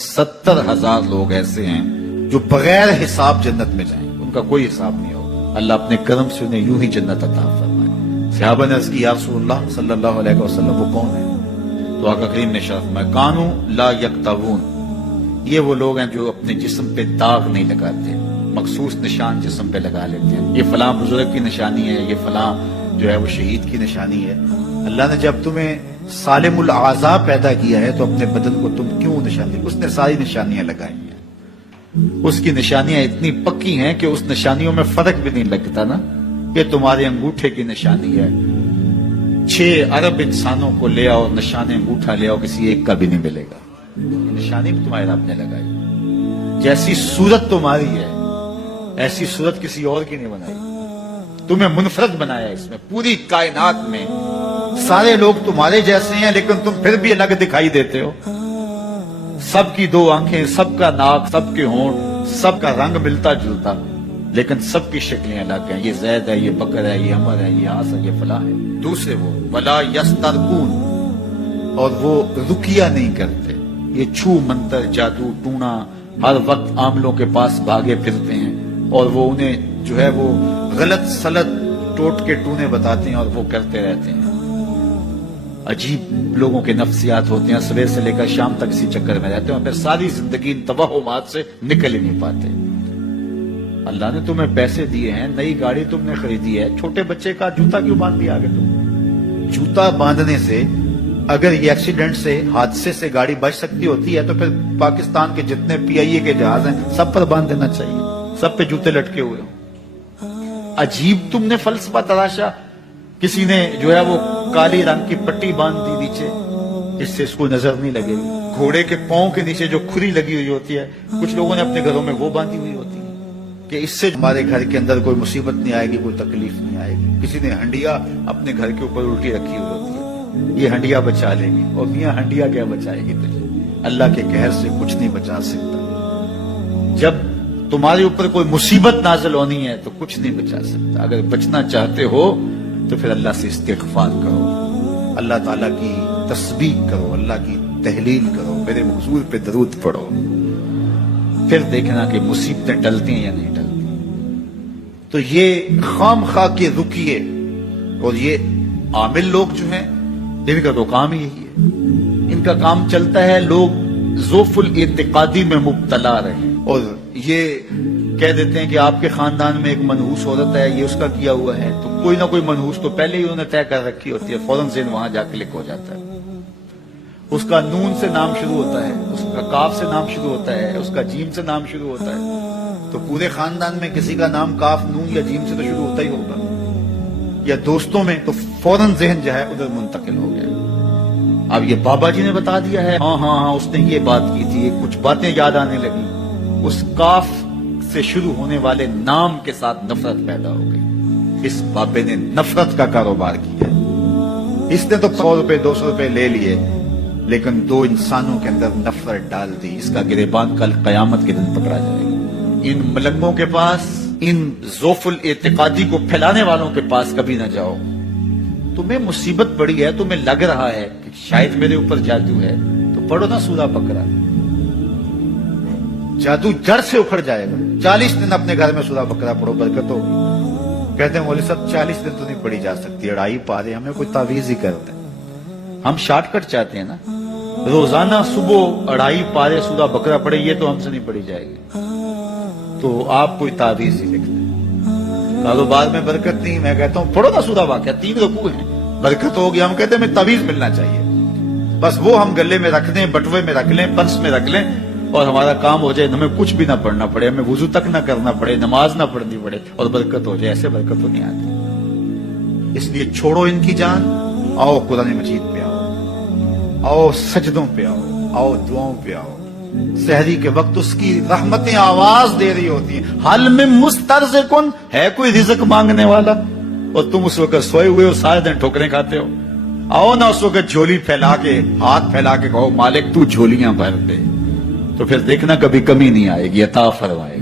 70,000 लोग ऐसे हैं जो बगैर हिसाब जन्नत में जाएंगे, उनका कोई हिसाब नहीं होगा। अल्लाह अपने करम से उन्हें यूं ही जन्नत अता फरमाए। सहाबा ने अर्ज की, या रसूलल्लाह सल्लल्लाहु अलैहि वसल्लम वो कौन है? तो आका करीम ने इरशाद फरमाया, कानू ला यक्तबून, ये वो लोग हैं जो अपने जिस्म पे दाग नहीं लगाते, मखसूस निशान जिस्म पे लगा लेते हैं। ये फलां बुजुर्ग की निशानी है, ये फलां जो है वो शहीद की निशानी है। अल्लाह ने जब तुम्हें सालिमुल आज़ा पैदा किया है तो अपने बदन को तुम क्यों निशानी, उसने सारी निशानियां लगाई हैं। उसकी निशानियां इतनी पक्की हैं कि उस निशानियों में फर्क भी नहीं लगता ना। ये तुम्हारे अंगूठे की निशानी है, 6 अरब इंसानों को ले आओ, निशान अंगूठा ले आओ, किसी एक का भी नहीं मिलेगा। निशानी भी तुम्हारे रब ने लगाई। जैसी सूरत तुम्हारी है ऐसी सूरत किसी और की नहीं बनाई। तुम्हें मुनफरद बनाया इसमें, पूरी कायनात में सारे लोग तुम्हारे जैसे हैं लेकिन तुम फिर भी अलग दिखाई देते हो। सबकी 2 आंखें, सबका नाक, सबके होंठ, सबका रंग मिलता जुलता, लेकिन सबकी शक्लें अलग हैं। ये जैद है, ये बकर है, ये अमर है, ये आस है, ये फला है। दूसरे वो वला यस्तरकून, और वो रुकिया नहीं करते। ये छू मंतर, जादू टूना, हर वक्त आमलों के पास भागे फिरते हैं और वो उन्हें जो है वो गलत सलत टोट के टूने बताते हैं और वो करते रहते हैं। अजीब लोगों के नफ्सियात होते हैं, सवेर से लेकर शाम तक इसी चक्कर में रहते हैं और फिर सारी जिंदगी इन तबाहुमात से निकल ही नहीं पाते। अल्लाह ने तुम्हें पैसे दिए हैं, नई गाड़ी तुमने खरीदी है, छोटे बच्चे का जूता क्यों बांध दिया आगे तुम? जूता बांधने से अगर ये एक्सीडेंट से, हादसे से गाड़ी बच सकती होती है तो फिर पाकिस्तान के जितने PIA के जहाज हैं सब पर बांध देना चाहिए, सब पे जूते लटके हुए हो। अजीब तुमने फलसफा तराशा। किसी ने जो है वो काली रंग की पट्टी बांध दी नीचे, इससे इसको नजर नहीं लगेगी। घोड़े के पांव के नीचे जो खुरी लगी हुई होती है, कुछ लोगों ने अपने घरों में वो बांधी हुई होती है कि इससे हमारे घर के अंदर कोई मुसीबत नहीं आएगी, कोई तकलीफ नहीं आएगी। किसी ने हंडिया अपने घर के ऊपर उल्टी रखी हुई होती है, ये हंडिया बचा लेगी। और मियां हंडिया क्या बचाएगी तुझे? अल्लाह के कहर से कुछ नहीं बचा सकता। जब तुम्हारे ऊपर कोई मुसीबत नाजिल होनी है तो कुछ नहीं बचा सकता। अगर बचना चाहते हो तो फिर अल्लाह से इस्तिग़फ़ार करो, अल्लाह ताला की तस्बीह करो, अल्लाह की तहलील करो, मेरे हुजूर पे दरूद पढ़ो, फिर देखना कि मुसीबतें टलती हैं या नहीं टलती। तो ये खामखा के रुकिए, और ये आमिल लोग जो हैं इनका तो काम ही यही है। इनका काम चलता है लोग ज़ोफ़ुल इत्तिक़ादी में मुब्तला रहे और ये कह देते हैं कि आपके खानदान में एक मनहूस औरत है, ये उसका किया हुआ है, तो कोई ना कोई मनहूस तो पहले ही उन्होंने तय कर रखी होती है, फौरन से वहां जा क्लिक हो जाता है। उसका नून से नाम शुरू होता है, उसका काफ से नाम शुरू होता है, उसका जीम से नाम शुरू होता है, तो पूरे खानदान में किसी का नाम काफ, नून या जीम से तो शुरू होता ही होगा। या दोस्तों में तो फौरन जहन जो है उधर मुंतकिल हो गया। अब ये बाबा जी ने बता दिया है, हाँ उसने ये बात की थी, कुछ बातें याद आने लगी, उस काफ से शुरू होने वाले नाम के साथ नफरत पैदा हो गई। इस बाबे ने नफरत का कारोबार किया। इसने तो 100 रुपए 200 रुपए ले लिए, लेकिन 2 इंसानों के अंदर नफरत डाल दी। इसका गिरेबान कल कयामत के दिन पकड़ा जाएगा। इन मलंगों के पास, इन ज़ोफ़ुल इत्तिक़ादी को फैलाने वालों के पास कभी ना जाओ। तुम्हें मुसीबत पड़ी है, तुम्हें लग रहा है कि शायद मेरे ऊपर जादू है, तो पढ़ो ना सूरा बकरा, जादू जड़ से उखड़ जाएगा। 40 दिन अपने घर में सूरा बकरा पढ़ो, बरकत होगी। कहते हैं मौलवी साहब 40 दिन तो नहीं पढ़ी जा सकती, 2.5 पारे, हमें कोई तावीज ही कर दे। हम शॉर्टकट चाहते हैं ना, रोजाना सुबह 2.5 पारे सूरा बकरा पढ़े, ये तो हमसे नहीं पढ़ी जाएगी, तो आप कोई तावीज ही लिख दें। कारोबार में बरकत नहीं, मैं कहता हूं पढ़ो ना सूरा वाक़या, 3 रुकू हैं, बरकत होगी। हम कहते हैं हमें तावीज मिलना चाहिए, बस वो हम गले में रख दें, बटुए में रख लें, पर्स में रख लें और हमारा काम हो जाए, हमें कुछ भी ना पढ़ना पड़े, हमें वुजू तक ना करना पड़े, नमाज ना पढ़नी पड़े और बरकत हो जाए। ऐसे बरकत तो नहीं आती। इसलिए छोड़ो इनकी जान, आओ कुरान मजीद पे आओ सजदों पे आओ दुआओं पे आओ। सहरी के वक्त उसकी रहमतें आवाज दे रही होती हैं, हाल में मुस्तरज़िकुन, है कोई रिज़्क़ मांगने वाला, और तुम उस वक्त सोए हुए हो, सारे दिन ठोकरें खाते हो। आओ ना उस वक्त झोली फैला के, हाथ फैला के कहो मालिक तू झोलियां भर दे, तो फिर देखना कभी कमी नहीं आएगी, अता फरमाएगा।